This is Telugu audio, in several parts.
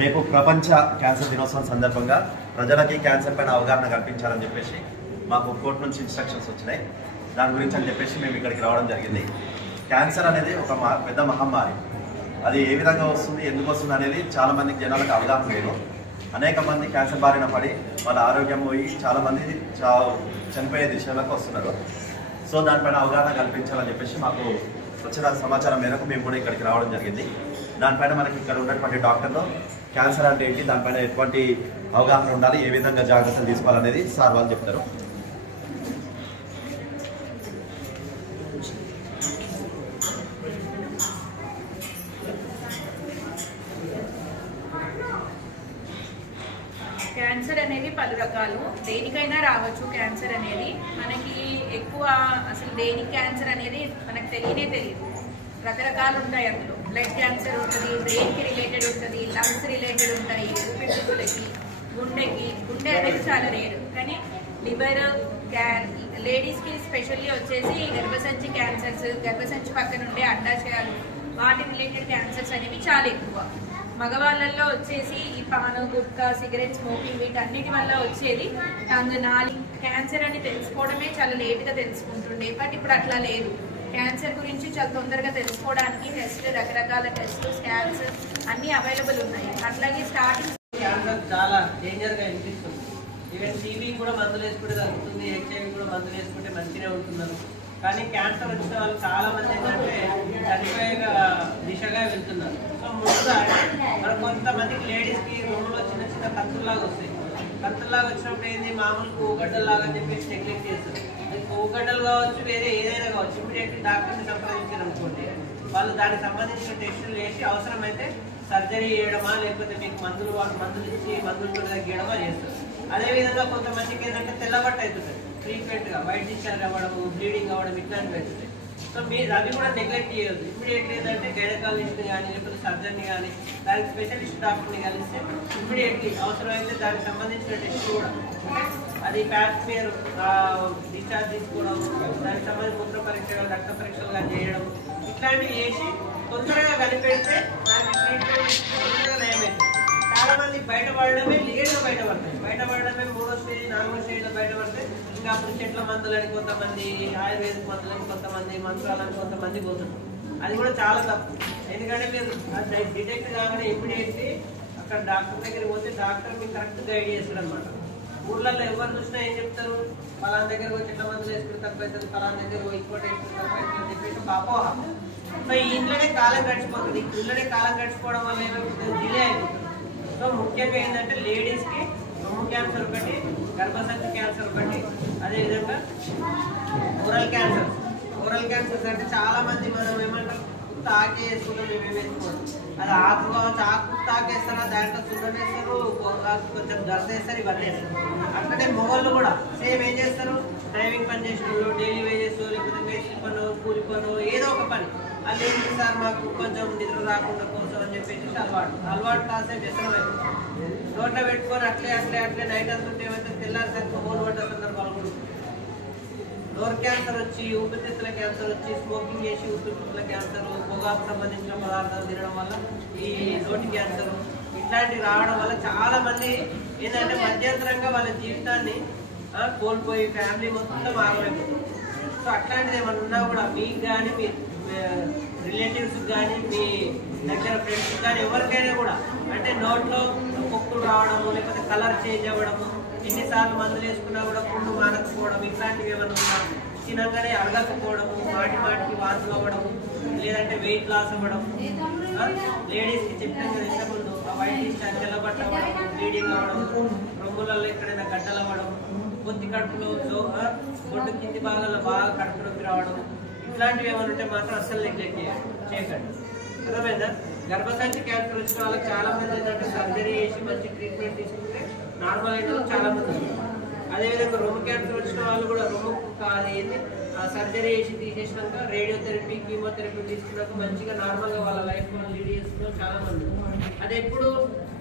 రేపు ప్రపంచ క్యాన్సర్ దినోత్సవం సందర్భంగా ప్రజలకి క్యాన్సర్ పైన అవగాహన కల్పించాలని చెప్పేసి మాకు కోర్టు నుంచి ఇన్స్ట్రక్షన్స్ వచ్చినాయి. దాని గురించి అని చెప్పేసి మేము ఇక్కడికి రావడం జరిగింది. క్యాన్సర్ అనేది ఒక పెద్ద మహమ్మారి. అది ఏ విధంగా వస్తుంది, ఎందుకు వస్తుంది అనేది చాలామందికి జనాలకు అవగాహన లేదు. అనేక మంది క్యాన్సర్ బారిన పడి వాళ్ళ ఆరోగ్యం పోయి చాలామంది చనిపోయే దిశలకు వస్తున్నారు. సో దానిపైన అవగాహన కల్పించాలని చెప్పేసి మాకు వచ్చిన సమాచారం మేరకు మేము కూడా ఇక్కడికి రావడం జరిగింది. దానిపైన మనకి ఇక్కడ ఉన్నటువంటి డాక్టర్లు క్యాన్సర్ అంటే ఏంటి, దానిపైన ఎటువంటి అవగాహన ఉండాలి, ఏ విధంగా జాగ్రత్తలు తీసుకోవాలనేది సార్ వాళ్ళు చెప్తారు. క్యాన్సర్ అనేది పలు రకాలు, దేనికైనా రావచ్చు. క్యాన్సర్ అనేది మనకి ఎక్కువ అసలు దేనికి క్యాన్సర్ అనేది మనకు తెలియదు. రకరకాలు ఉంటాయి. అందులో బ్లడ్ క్యాన్సర్ ఉంటుంది, బ్రెయిన్కి రిలేటెడ్ ఉంటుంది, లంగ్స్ రిలేటెడ్ ఉంటాయి, ఊపిరితిత్తులకి, గుండె అనేది చాలా రేరు. కానీ లివర్, లేడీస్కి స్పెషల్లీ వచ్చేసి గర్భసంచి క్యాన్సర్స్, గర్భసంచి పక్కన ఉండే అండాశయాలు, వాటి రిలేటెడ్ క్యాన్సర్స్ అనేవి చాలా ఎక్కువ. మగవాళ్ళల్లో వచ్చేసి ఈ పాను, గుట్కా, సిగరెట్ స్మోకింగ్ వీటన్నిటి వల్ల వచ్చేది నాలి క్యాన్సర్ అని తెలుసుకోవడమే చాలా లేట్గా తెలుసుకుంటుండే. బట్ ఇప్పుడు అట్లా లేదు. క్యాన్సర్ గురించి చాలా తొందరగా తెలుసుకోవడానికి రకరకాల టెస్ట్లు, స్కాన్స్ అన్నీ అవైలబుల్ ఉన్నాయి. అట్లాగే స్టార్టింగ్ క్యాన్సర్ చాలా డేంజర్గా అనిపిస్తుంది. ఈవెన్ టీవీ కూడా మందులు వేసుకుంటే తగ్గుతుంది, హెచ్ఐవి కూడా మందులు వేసుకుంటే మంచిగా ఉంటున్నారు. కానీ క్యాన్సర్ వచ్చిన వాళ్ళు చాలా మంది ఏంటంటే చనిపోయే దిశగా వెళ్తున్నారు. సో ముందుగా మరి కొంతమందికి లేడీస్కి రూమ్లో చిన్న చిన్న కత్తుల్లాగా వస్తాయి. కత్తుల్లాగా వచ్చినప్పుడు ఏంది, మామూలు కోగడ్డల్లాగా అని చెప్పేసి నెగ్లెక్ట్ చేస్తారు. అది కోగడ్డలు కావచ్చు, వేరే ఏదైనా కావచ్చు. ఇమీడియట్లీ డాక్టర్ని సంప్రదించారు అనుకోండి, వాళ్ళు దానికి సంబంధించిన టెస్టులు చేసి అవసరమైతే సర్జరీ చేయడమా, లేకపోతే మీకు మందులు ఇచ్చి మందులతో తగ్గియడమా చేస్తారు. అదేవిధంగా కొంతమందికి ఏంటంటే తెల్లబట్ట అవుతుంది, ఫ్రీక్వెంట్గా వైట్ డిశ్చార్జ్ అవ్వడము, బ్లీడింగ్ అవ్వడం ఇట్లాంటివి అవుతుంది. సో మీరు అవి కూడా నెగ్లెక్ట్ చేయొద్దు. ఇమీడియట్లీ ఏంటంటే గైనకాలజిస్ట్ని కానీ లేకపోతే సర్జన్ని కానీ దానికి స్పెషలిస్ట్ డాక్టర్ని కలిస్తే ఇమీడియట్లీ అవసరమైతే దానికి సంబంధించిన టెస్ట్ కూడా అది ప్యాచ్ మీరు డిశ్చార్జ్ తీసుకోవడం, దానికి సంబంధించిన మూత్ర పరీక్షలు, రక్త పరీక్షలు కానీ చేయడం ఇట్లాంటివి చేసి తొందరగా కనిపెడితే దానికి ట్రీట్మెంట్ తొందరగా నయమైంది. చాలా మంది బయటపడడమే లేట్గా బయటపడడమే 3వ స్టేజ్ 4వ స్టేజ్లో బయటపడితే ఇంకా అప్పుడు చెట్ల మందులని కొంతమంది, ఆయుర్వేదిక మందులని కొంతమంది, మంత్రాలని కొంతమంది పోతున్నారు. అది కూడా చాలా తప్పు. ఎందుకంటే మీరు డిటెక్ట్ కాగానే ఇమ్మీడియట్లీ అక్కడ డాక్టర్ దగ్గరికి పోతే డాక్టర్ మీకు కరెక్ట్ గైడ్ చేస్తారు అనమాట. ఊర్లలో ఎవరు చూసినా ఏం చెప్తారు, ఫలానా దగ్గర పోయి చెట్ల మందులు వేసుకుని తక్కువ అవుతుంది, ఫలానా దగ్గర పోయి ఇంకోటి వేసుకుని తక్కువ అవుతుంది అని చెప్పేసి ఒక అపోహ. సో ఈ ఇంట్లోనే కాలం గడిచిపోతుంది. ఇంట్లోనే కాలం గడిచిపోవడం వల్ల ఏమైపోతుంది, డిలే అయిపోతుంది. సో ముఖ్యంగా ఏంటంటే లేడీస్కి రొమ్ము క్యాన్సర్ ఒకటి, గర్భసంచి క్యాన్సర్ ఒకటి, అదేవిధంగా ఓరల్ క్యాన్సర్స్ అంటే చాలా మంది మనం ఏమంటారు కుత్త ఆకే వేసుకుంటాం, మేము వేసుకోవడం. అది ఆకు కావచ్చు, ఆకు ఆకేస్తారా, దాంట్లో సున్నం వేస్తారు, కొంచెం గర్ద వేస్తారు, ఇవన్నీ వేస్తారు. అట్లనే మొగళ్ళు కూడా సేమ్ ఏం చేస్తారు, డ్రైవింగ్ పని చేసిన వాళ్ళు, డైలీ వేజెస్, లేకపోతే మేస్త్రి పను, కూలి పను, ఏదో ఒక పని. అది ఏం చేస్తారు, మాకు కొంచెం నిద్ర రాకుండా కోసం అని చెప్పేసి అలవాటు కాసే వ్యసనం అయిపోతుంది. నోట్లో పెట్టుకొని అట్లే నైట్ అంతుంటే ఏమైతే తెల్లారిసరికి హోల్ పడ్డ సందర్భాలు కూడా. డోర్ క్యాన్సర్ వచ్చి, ఊపిరితిత్తుల క్యాన్సర్ వచ్చి, స్మోకింగ్ చేసి ఊపిరితిత్తుల క్యాన్సర్, పొగాకు సంబంధించిన పదార్థాలు తినడం వల్ల ఈ నోటి క్యాన్సర్ ఇట్లాంటివి రావడం వల్ల చాలా మంది ఏంటంటే మధ్యంతరంగా వాళ్ళ జీవితాన్ని కోల్పోయి ఫ్యామిలీ మొత్తం ఆగమైపోతుంది. సో అట్లాంటిది ఏమన్నా ఉన్నా కూడా మీకు కానీ, మీ రిలేటివ్స్ కానీ, మీ దగ్గర ఫ్రెండ్స్ కానీ ఎవరికైనా కూడా అంటే నోట్లో పొక్కులు రావడము, లేకపోతే కలర్ చేంజ్ అవ్వడము, ఎన్నిసార్లు మందులు వేసుకున్నా కూడా పుండు మానకపోవడం, ఇట్లాంటివి ఏమైనా ఉన్నా, తినగానే అడగకపోవడము, మాటికి వాంతులు అవ్వడము, లేదంటే వెయిట్ లాస్ అవ్వడం, లేడీస్కి చెప్పిన కదా ఇంతకుముందు ఆ వైట్ డిశ్చార్జ్ తెల్లబట్ట అవ్వడం, బ్లీడింగ్ అవ్వడం, రొమ్ములలో ఎక్కడైనా గడ్డలు అవ్వడం, పొత్తి కడుపులో బొడ్డు కింది భాగంలో బాగా కడుపు నొప్పి రావడం, ఇట్లాంటివి ఏమైనా ఉంటే మాత్రం అస్సలు నెగ్లెక్ట్ చేయకండి. అర్థమైందా? గర్భసంచి క్యాన్సర్ వచ్చిన వాళ్ళకి చాలా మంది ఏంటంటే సర్జరీ చేసి మంచి ట్రీట్మెంట్ తీసుకుంటే నార్మల్ అయిన చాలా మంది ఉన్నారు. అదేవిధంగా రొమ్ము క్యాన్సర్ వచ్చిన వాళ్ళు కూడా రొమ్ము ఏంది సర్జరీ చేసి తీసేసినాక రేడియోథెరపీ, కీమోథెరపీ తీసుకున్నాక మంచిగా నార్మల్గా వాళ్ళ లైఫ్ లీడ్ చేసుకున్న చాలా మంది. అది ఎప్పుడు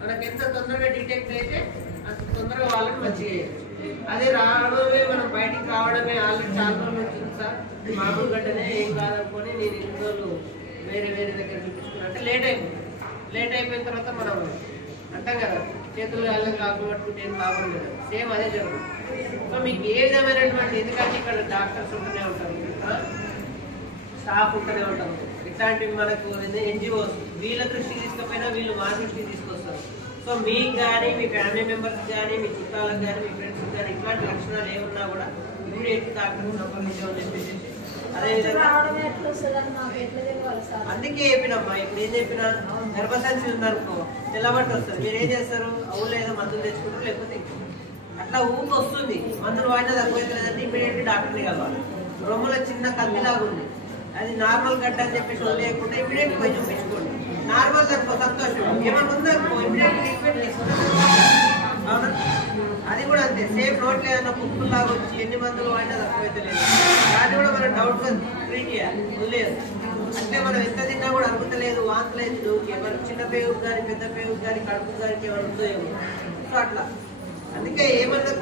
మనకు ఎంత తొందరగా డిటెక్ట్ అయితే అంత తొందరగా వాళ్ళకి మంచిగా చేయొచ్చు. అదే రావడమే మనం బయటికి రావడమే ఆల్రెడీ చాలా రోజులు వచ్చింది సార్, మామూలు గడ్డనే ఏం కాదనుకొని నేను ఇన్ని రోజులు వేరే దగ్గర చూపించుకున్నా అంటే లేట్ అయిపోయిన తర్వాత మనం అంటాం కదా, చేతులు కాళ్ళకి కాకులు పట్టుకుంటే ఏం లాభం లేదు. సేమ్ అదే జరుగుతుంది. సో మీకు ఏ విధమైనటువంటి, ఎందుకంటే ఇక్కడ డాక్టర్స్ ఉంటూనే ఉంటారు, స్టాఫ్ ఉంటూనే ఉంటారు, ఇట్లాంటివి మనకు ఎన్జిఓస్ వీళ్ళ దృష్టికి తీసుకపోయినా వీళ్ళు మా దృష్టికి తీసుకొస్తారు. సో మీకు కానీ మీ ఫ్యామిలీ మెంబర్స్ కానీ మీ చుట్టాలకు కానీ మీ ఫ్రెండ్స్ కానీ ఇట్లాంటి లక్షణాలు ఏమున్నా కూడా ఇమీడియట్ డాక్టర్ సంప్రదించామని చెప్పేసి అదేవిధంగా అందుకే చెప్పినమ్మా. ఇప్పుడు ఏం చెప్పినా గర్భసంచి ఉందనుకో తెల్లబట్టి వస్తుంది, మీరు ఏం చేస్తారు, అవును ఏదో మందులు తెచ్చుకుంటారు, లేకపోతే అట్లా ఊరికి వస్తుంది, మందులు వాడినా తక్కువైతుందంటే ఇమీడియట్లీ డాక్టర్ని కలవాలి. రొమ్ములో చిన్న కత్తిలాగా ఉంది, అది నార్మల్ గడ్డ అని చెప్పేసి వదిలేయకుండా ఇమీడియట్ పోయి చూపించుకోండి. నార్మల్ అనుకో సంతోషం, ఏమైనా ఉందనుకో ఇమీడియట్ ట్రీట్మెంట్ తీసుకుంటారు. అవునా, అది కూడా అంతే సేమ్. నోట్లో ఏదైనా పుక్కుల్లాగా వచ్చి ఎన్ని మందులు వాడినా తక్కువైతే లేదు, దాన్ని కూడా మనం డౌట్గా ట్రీట్ చేయాలి, వదిలేదు. అంటే మనం ఎంత తిన్నా కూడా అరుగుతలేదు, వాంతలేదు, ఎవరు చిన్న పేగు కానీ పెద్ద పేగు కానీ కడుపు కానీ ఏమైనా ఉందో ఏమో. సో అట్లా అందుకే ఏమన్నా